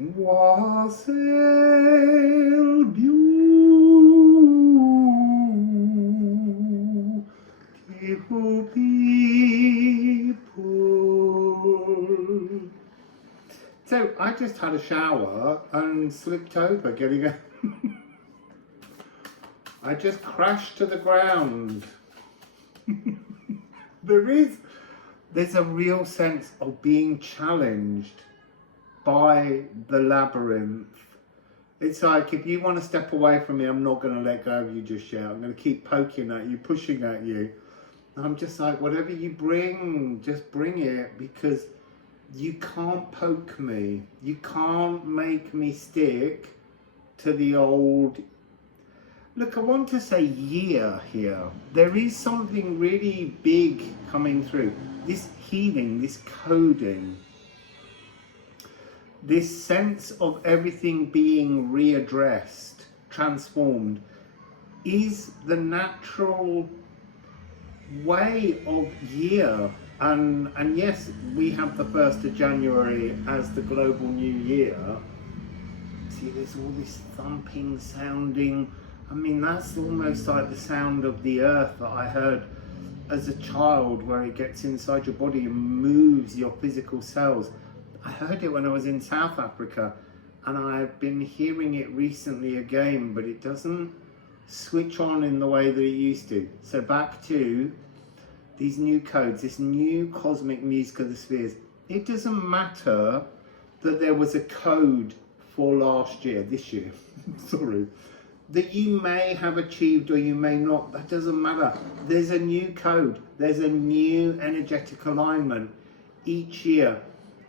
Wassail beautiful people. So I just had a shower and slipped over getting a... I just crashed to the ground. There's a real sense of being challenged by the labyrinth. It's like, if you want to step away from me, I'm not going to let go of you just yet. I'm going to keep poking at you, pushing at you. And I'm just like, whatever you bring, just bring it, because you can't poke me. You can't make me stick to the old... Look, I want to say year here. There is something really big coming through. This healing, this coding, this sense of everything being readdressed, transformed, is the natural way of year. And yes, we have the 1st of January as the global new year. See, there's all this thumping, sounding. I mean, that's almost like the sound of the earth that I heard as a child, where it gets inside your body and moves your physical cells. I heard it when I was in South Africa, and I've been hearing it recently again, but it doesn't switch on in the way that it used to. So back to these new codes, this new cosmic music of the spheres. It doesn't matter that there was a code for last year, this year, sorry, that you may have achieved or you may not. That doesn't matter. There's a new code. There's a new energetic alignment each year.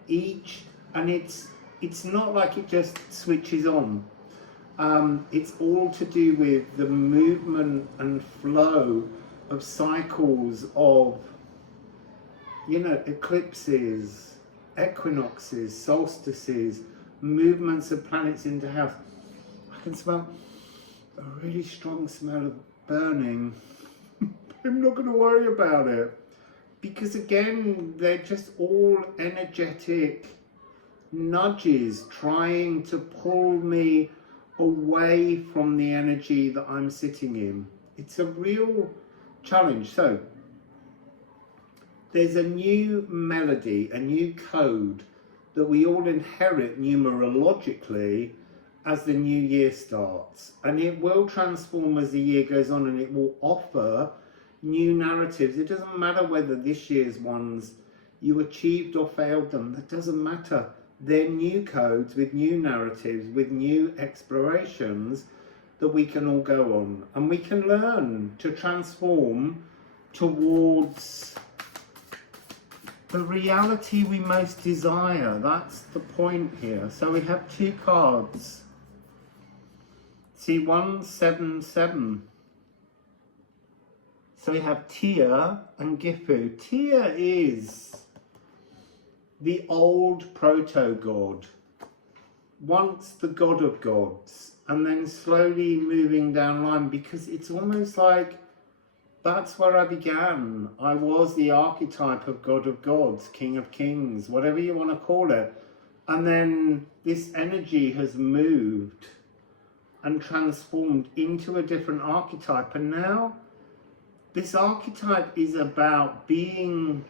And it's not like it just switches on. It's all to do with the movement and flow of cycles of, you know, eclipses, equinoxes, solstices, movements of planets into house. I can smell a really strong smell of burning. I'm not going to worry about it, because again, they're just all energetic nudges trying to pull me away from the energy that I'm sitting in. It's a real challenge. So there's a new melody, a new code that we all inherit numerologically as the new year starts, and it will transform as the year goes on, and it will offer new narratives. It doesn't matter whether this year's ones you achieved or failed them. That doesn't matter. They're new codes with new narratives, with new explorations that we can all go on, and we can learn to transform towards the reality we most desire. That's the point here. So we have 2 cards. See, 177. So we have Tia and Gifu. Tia is the old proto-god, once the god of gods, and then slowly moving down line, because it's almost like that's where I began. I was the archetype of god of gods, king of kings, whatever you want to call it. And then this energy has moved and transformed into a different archetype. And now this archetype is about being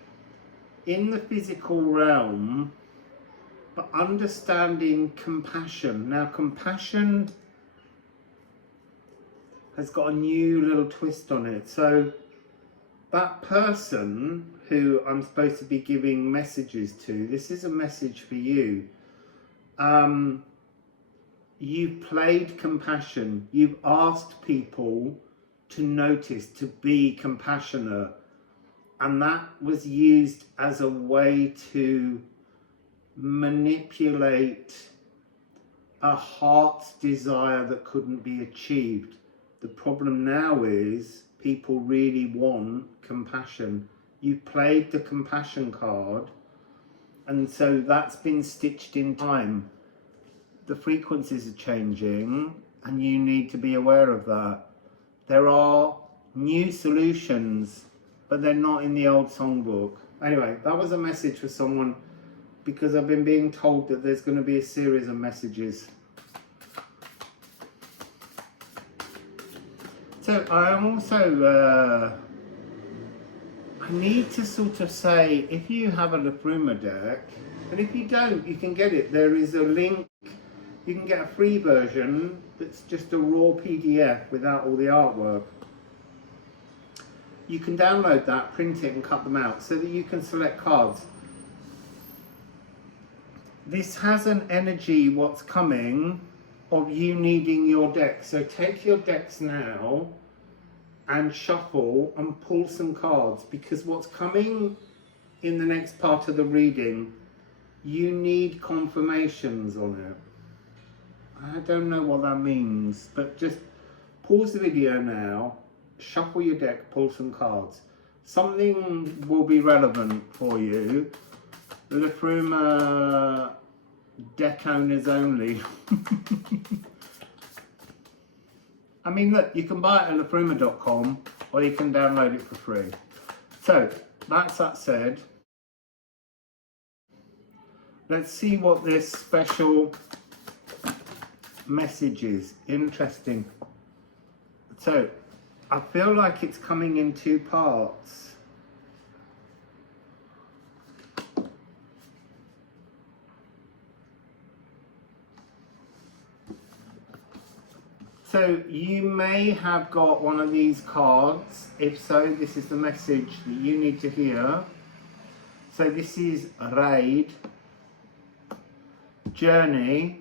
in the physical realm, but understanding compassion. Now, compassion has got a new little twist on it. So that person who I'm supposed to be giving messages to, this is a message for you. You've played compassion. You've asked people to notice, to be compassionate. And that was used as a way to manipulate a heart's desire that couldn't be achieved. The problem now is people really want compassion. You've played the compassion card, and so that's been stitched in time. The frequencies are changing, and you need to be aware of that. There are new solutions, but they're not in the old songbook. Anyway, that was a message for someone because I've been being told that there's going to be a series of messages. So I also I need to sort of say, if you have a Liffruma deck, and if you don't, you can get it. There is a link. You can get a free version that's just a raw PDF without all the artwork. You can download that, print it and cut them out so that you can select cards. This has an energy, what's coming, of you needing your deck. So take your decks now and shuffle and pull some cards, because what's coming in the next part of the reading, you need confirmations on it. I don't know what that means, but just pause the video now, shuffle your deck, pull some cards. Something will be relevant for you. Liffruma deck owners only. I mean, look, you can buy it at liffruma.com or you can download it for free. So, that's that said. Let's see what this special message is. Interesting. So, I feel like it's coming in two parts. So you may have got one of these cards. If so, this is the message that you need to hear. So this is Raid, Journey,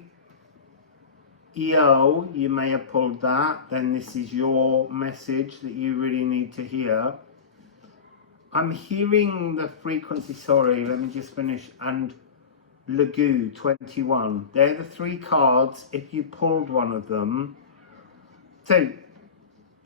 Yo, you may have pulled that. Then this is your message that you really need to hear. I'm hearing the frequency, sorry, let me just finish, and Lagu 21. They're the three cards. If you pulled one of them, so,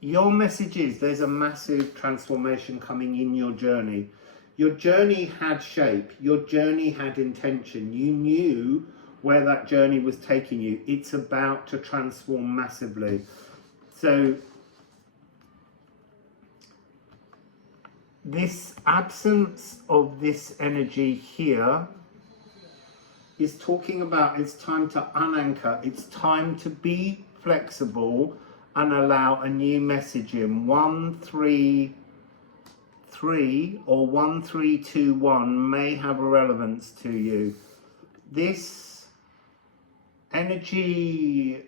your message is there's a massive transformation coming in your journey. Your journey had shape. Your journey had intention. You knew where that journey was taking you. It's about to transform massively. So, this absence of this energy here is talking about it's time to unanchor. It's time to be flexible and allow a new message in. 133 or 1321 may have a relevance to you. This energy,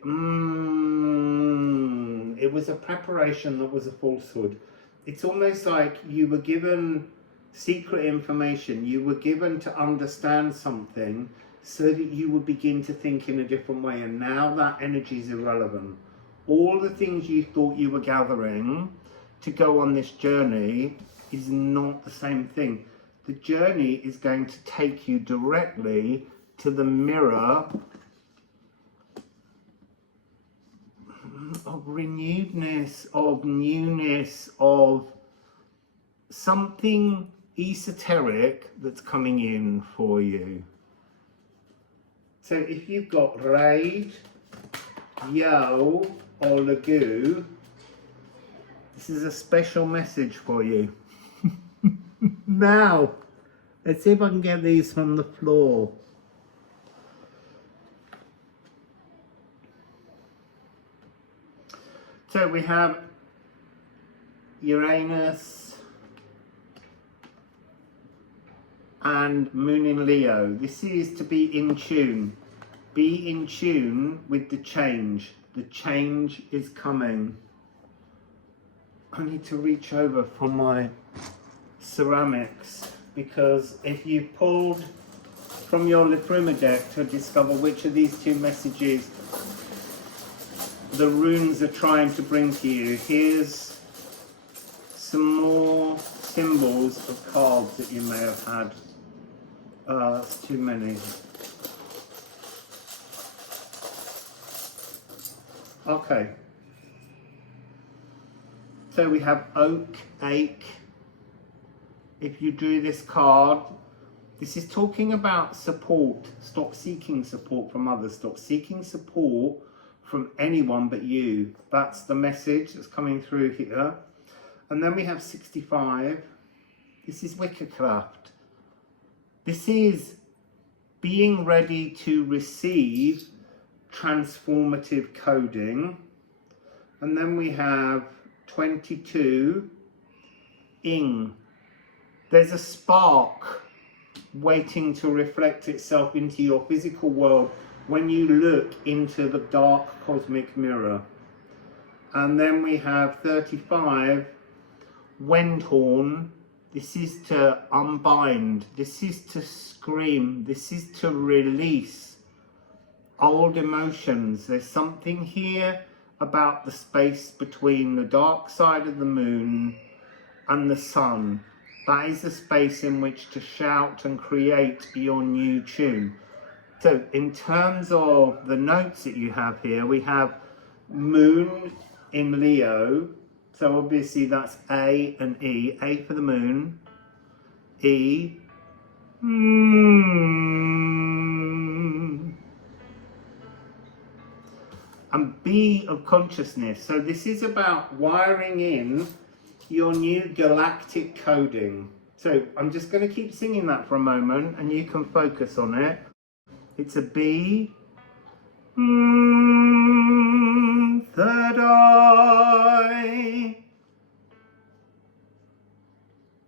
it was a preparation that was a falsehood. It's almost like you were given secret information. You were given to understand something so that you would begin to think in a different way, and now that energy is irrelevant. All the things you thought you were gathering to go on this journey is not the same thing. The journey is going to take you directly to the mirror of renewedness, of newness, of something esoteric that's coming in for you. So if you've got Raid, Yo, or Lagu, this is a special message for you. Now, let's see if I can get these from the floor. So we have Uranus and Moon in Leo. This is to be in tune. Be in tune with the change. The change is coming. I need to reach over for my ceramics, because if you pulled from your Liffruma deck to discover which of these two messages the runes are trying to bring to you, here's some more symbols of cards that you may have had. That's too many. Okay. So we have Oak, Ache. If you drew this card, this is talking about support. Stop seeking support from others. Stop seeking support from anyone but you. That's the message that's coming through here. And then we have 65. This is Wickercraft. This is being ready to receive transformative coding. And then we have 22, ing. There's a spark waiting to reflect itself into your physical world when you look into the dark cosmic mirror. And then we have 35, Wendhorn. This is to unbind, this is to scream, this is to release old emotions. There's something here about the space between the dark side of the moon and the sun. That is the space in which to shout and create your new tune. So in terms of the notes that you have here, we have moon in Leo. So obviously that's A and E. A for the moon, E, and B of consciousness. So this is about wiring in your new galactic coding. So I'm just going to keep singing that for a moment and you can focus on it. It's a B, third eye.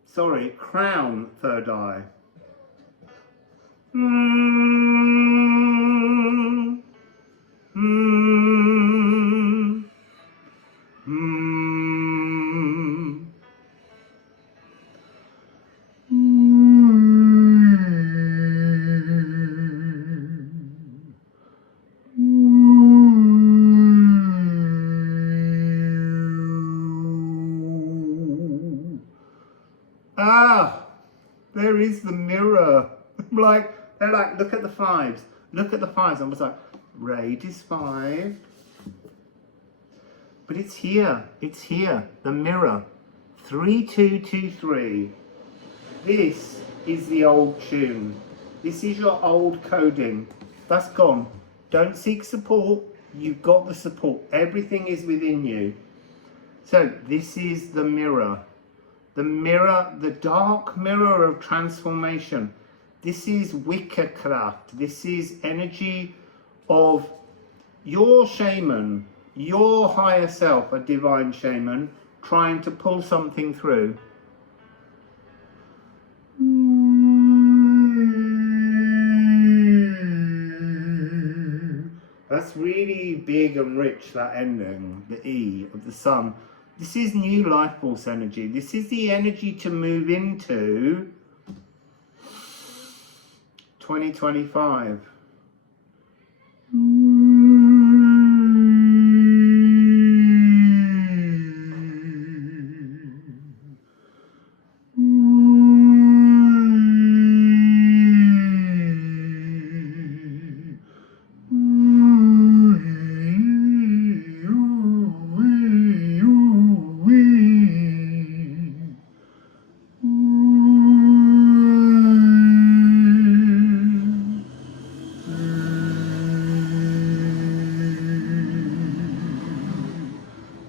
Sorry, crown, third eye. Ah, there is the mirror. They're like, look at the fives. Look at the fives. I was like, Raid is 5. But it's here. It's here. The mirror. 3223. This is the old tune. This is your old coding. That's gone. Don't seek support. You've got the support. Everything is within you. So this is the mirror. The mirror, the dark mirror of transformation. This is Wickerkraft. This is energy of your shaman, your higher self, a divine shaman, trying to pull something through. That's really big and rich, that ending, the E of the sun. This is new life force energy. This is the energy to move into 2025.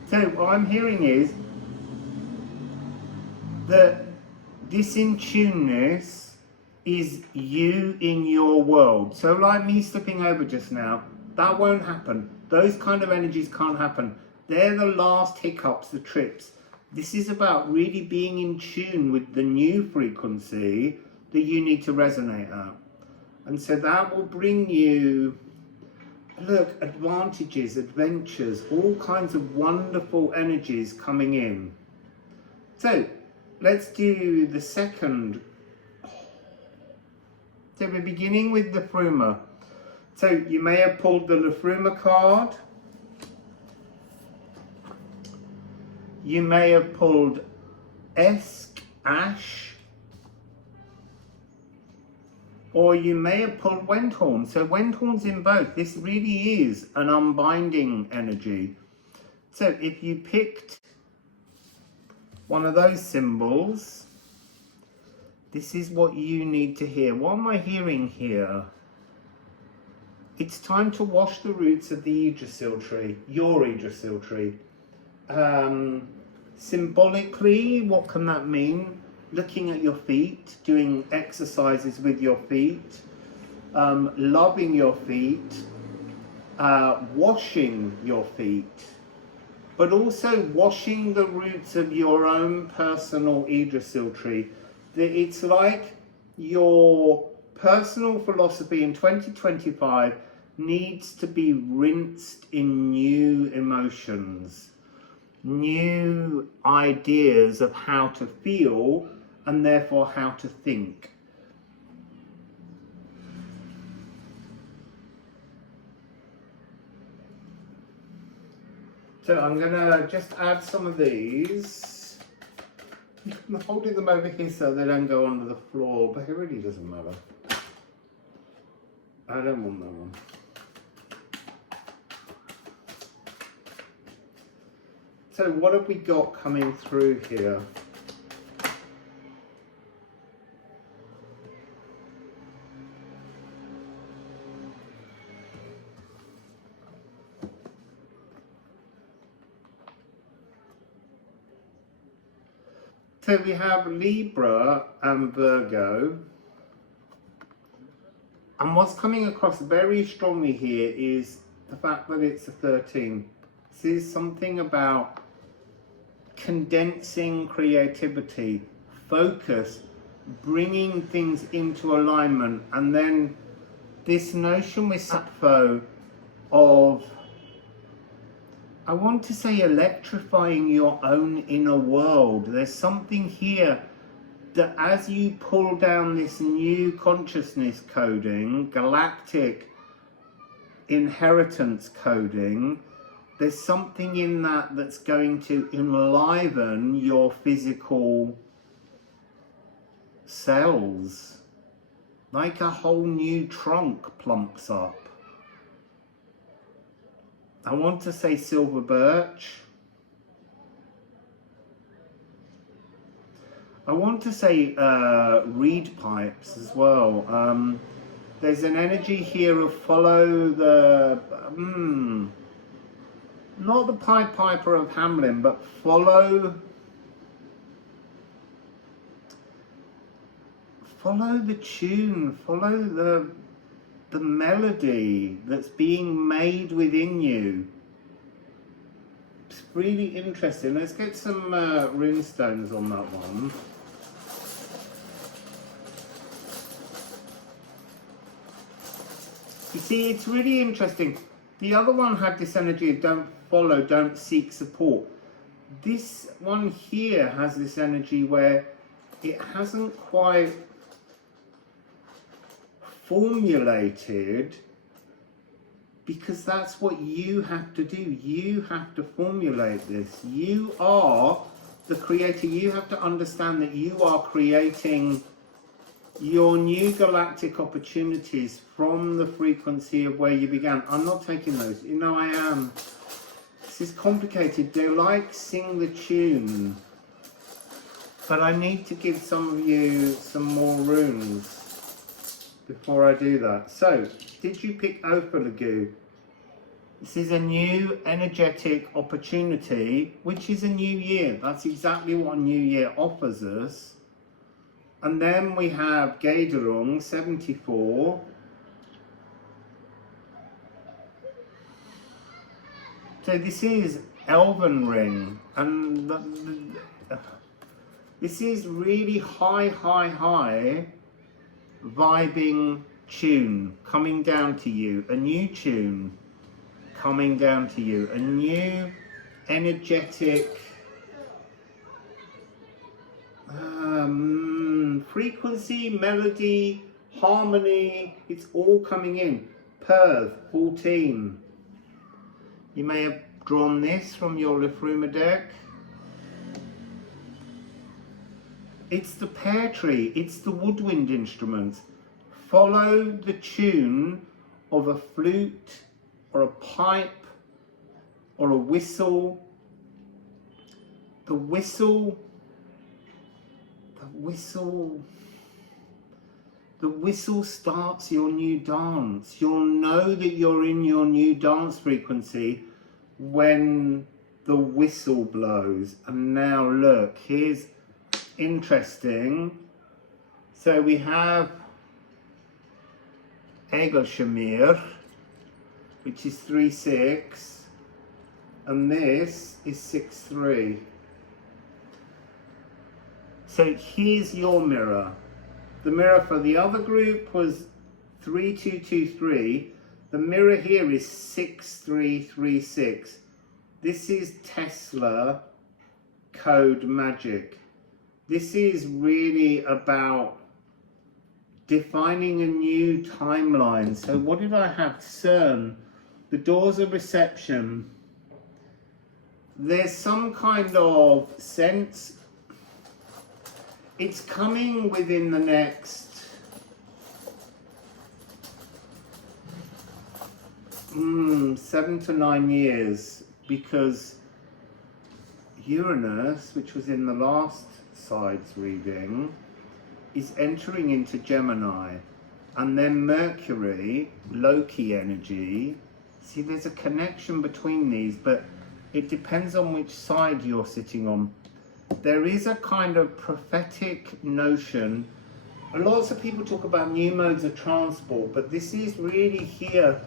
So what I'm hearing is that this in-tuneness is you in your world. So like me slipping over just now, that won't happen. Those kind of energies can't happen. They're the last hiccups, the trips. This is about really being in tune with the new frequency that you need to resonate at. And so that will bring you, look, advantages, adventures, all kinds of wonderful energies coming in. So let's do the second. So we're beginning with the Liffruma. So you may have pulled the Liffruma card. You may have pulled Esk Ash. Or you may have pulled Wendhorn. So Wendhorn's in both. This really is an unbinding energy. So if you picked one of those symbols, this is what you need to hear. What am I hearing here? It's time to wash the roots of the Yggdrasil tree, your Yggdrasil tree. Symbolically, what can that mean? Looking at your feet, doing exercises with your feet. loving your feet, washing your feet, but also washing the roots of your own personal Yggdrasil tree. It's like your personal philosophy in 2025 needs to be rinsed in new emotions, new ideas of how to feel and therefore how to think. So I'm going to just add some of these. I'm holding them over here so they don't go onto the floor, but it really doesn't matter. I don't want that one. So what have we got coming through here? So we have Libra and Virgo. And what's coming across very strongly here is the fact that it's a 13. This is something about condensing creativity, focus, bringing things into alignment, and then this notion with Sappho of, I want to say, electrifying your own inner world. There's something here that as you pull down this new consciousness coding, galactic inheritance coding, there's something in that that's going to enliven your physical cells. Like a whole new trunk plumps up. I want to say silver birch. I want to say reed pipes as well. There's an energy here of follow the, not the Pied Piper of Hamelin, but follow the tune, follow the melody that's being made within you. It's really interesting. Let's get some rune stones on that one. You see, it's really interesting. The other one had this energy of don't follow, don't seek support. This one here has this energy where it hasn't quite formulated, because that's what you have to do. You have to formulate this. You are the creator. You have to understand that you are creating your new galactic opportunities from the frequency of where you began. I'm not taking those. You know I am. This is complicated. They're like sing the tune. But I need to give some of you some more runes before I do that. So, did you pick Opalagu? This is a new energetic opportunity, which is a new year. That's exactly what a new year offers us. And then we have Gaderung, 74. So this is Elven Ring, and this is really high vibing tune coming down to you, a new tune coming down to you, a new energetic frequency, melody, harmony, it's all coming in. Perth, 14. You may have drawn this from your Liffruma deck. It's the pear tree, it's the woodwind instruments. Follow the tune of a flute or a pipe or a whistle. The whistle starts your new dance. You'll know that you're in your new dance frequency when the whistle blows. And now look, here's interesting. So we have Egoshamir, which is 3-6, and this is 6-3. So here's your mirror. The mirror for the other group was 3-2-2-3. The mirror here is 6-3-3-6. This is Tesla code magic. This is really about defining a new timeline. So what did I have? CERN, the doors of reception. There's some kind of sense. It's coming within the next 7 to 9 years, because Uranus, which was in the last side's reading, is entering into Gemini, and then Mercury, Loki energy. See, there's a connection between these, but it depends on which side you're sitting on. There is a kind of prophetic notion. Lots of people talk about new modes of transport, but this is really here.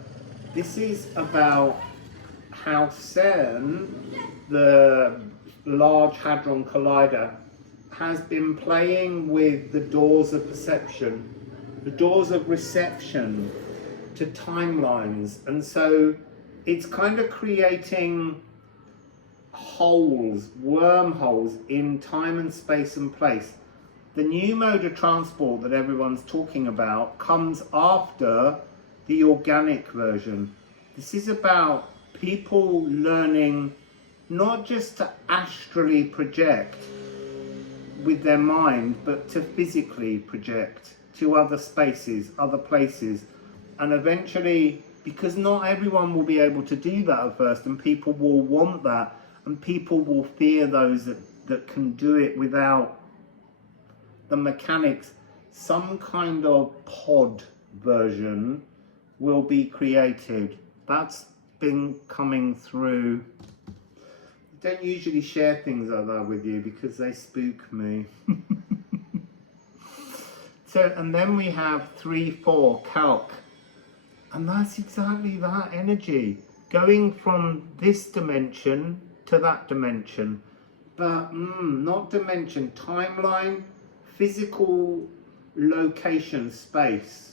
This is about how CERN, the Large Hadron Collider, has been playing with the doors of perception, the doors of reception to timelines. And so it's kind of creating holes, wormholes in time and space and place. The new mode of transport that everyone's talking about comes after the organic version. This is about people learning not just to astrally project with their mind, but to physically project to other spaces, other places. And eventually, because not everyone will be able to do that at first, and people will want that, and people will fear those that can do it without the mechanics, some kind of pod version will be created. That's been coming through. I don't usually share things like that with you because they spook me. So, and then we have 3-4 calc, and that's exactly that energy, going from this dimension to that dimension, but not dimension, timeline, physical location, space.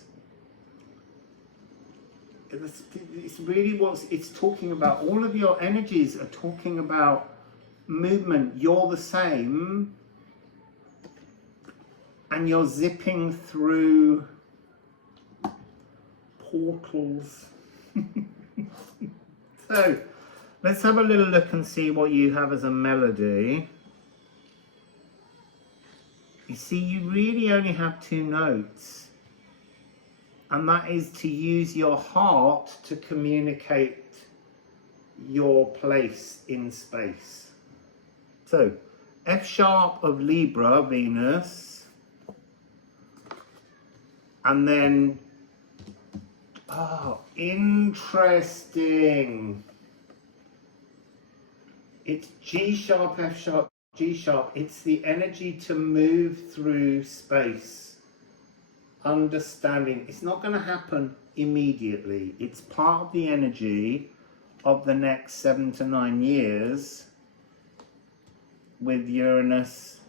It's really what it's talking about. All of your energies are talking about movement. You're the same, and you're zipping through portals. So let's have a little look and see what you have as a melody. You see, you really only have 2 notes. And that is to use your heart to communicate your place in space. So, F sharp of Libra, Venus. And then, interesting. It's G sharp, F sharp, G sharp. It's the energy to move through space. Understanding. It's not going to happen immediately. It's part of the energy of the next 7 to 9 years with Uranus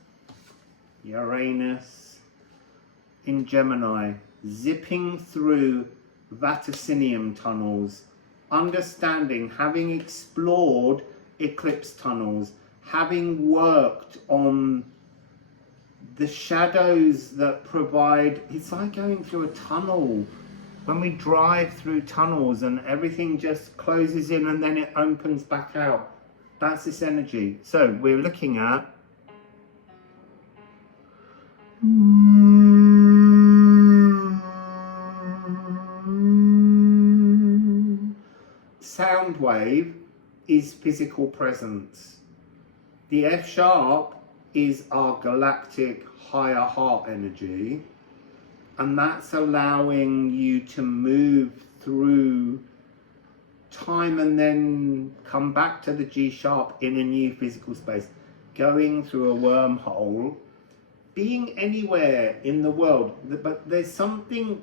in Gemini, zipping through vaticinium tunnels, understanding, having explored eclipse tunnels, having worked on the shadows that provide. It's like going through a tunnel. When we drive through tunnels and everything just closes in and then it opens back out. That's this energy. So we're looking at sound wave is physical presence. The F sharp is our galactic higher heart energy, and that's allowing you to move through time and then come back to the G sharp in a new physical space, going through a wormhole, being anywhere in the world. But there's something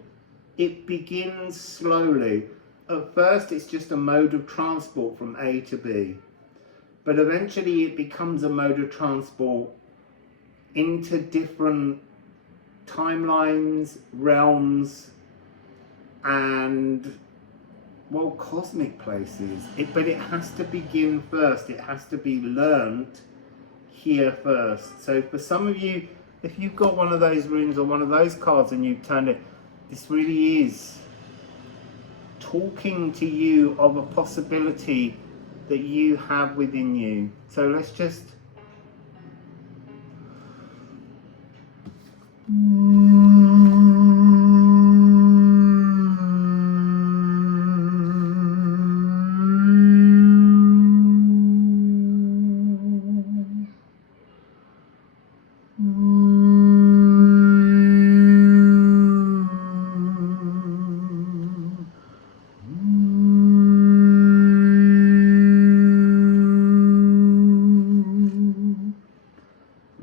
it begins slowly. At first it's just a mode of transport from A to B, but eventually it becomes a mode of transport into different timelines, realms, and, well, cosmic places. But it has to begin first. It has to be learnt here first. So for some of you, if you've got one of those runes or one of those cards and you've turned it, this really is talking to you of a possibility that you have within you. So let's just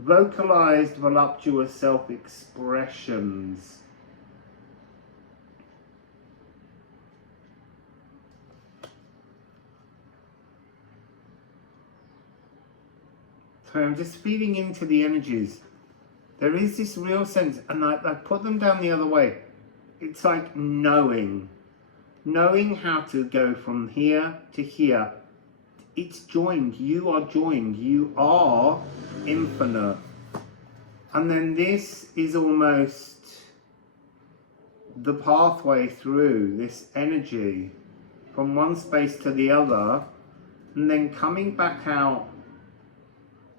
vocalized voluptuous self-expressions. So I'm just feeding into the energies. There is this real sense, and I put them down the other way. It's like knowing how to go from here to here. It's joined. You are joined. You are infinite. And then this is almost the pathway through this energy from one space to the other, and then coming back out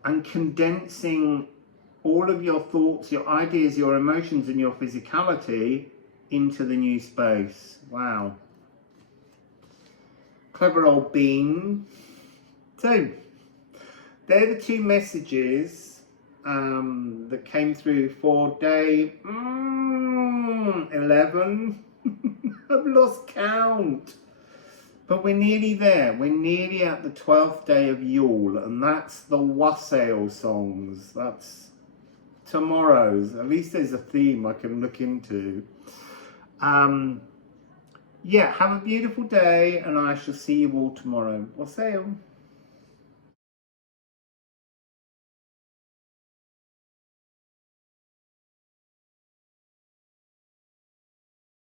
and condensing all of your thoughts, your ideas, your emotions, and your physicality into the new space. Wow. Clever old bean. So, they're the two messages that came through for day 11. I've lost count. But we're nearly there. We're nearly at the 12th day of Yule, and that's the Wassail songs. That's tomorrow's. At least there's a theme I can look into. Yeah, have a beautiful day, and I shall see you all tomorrow. Wassail.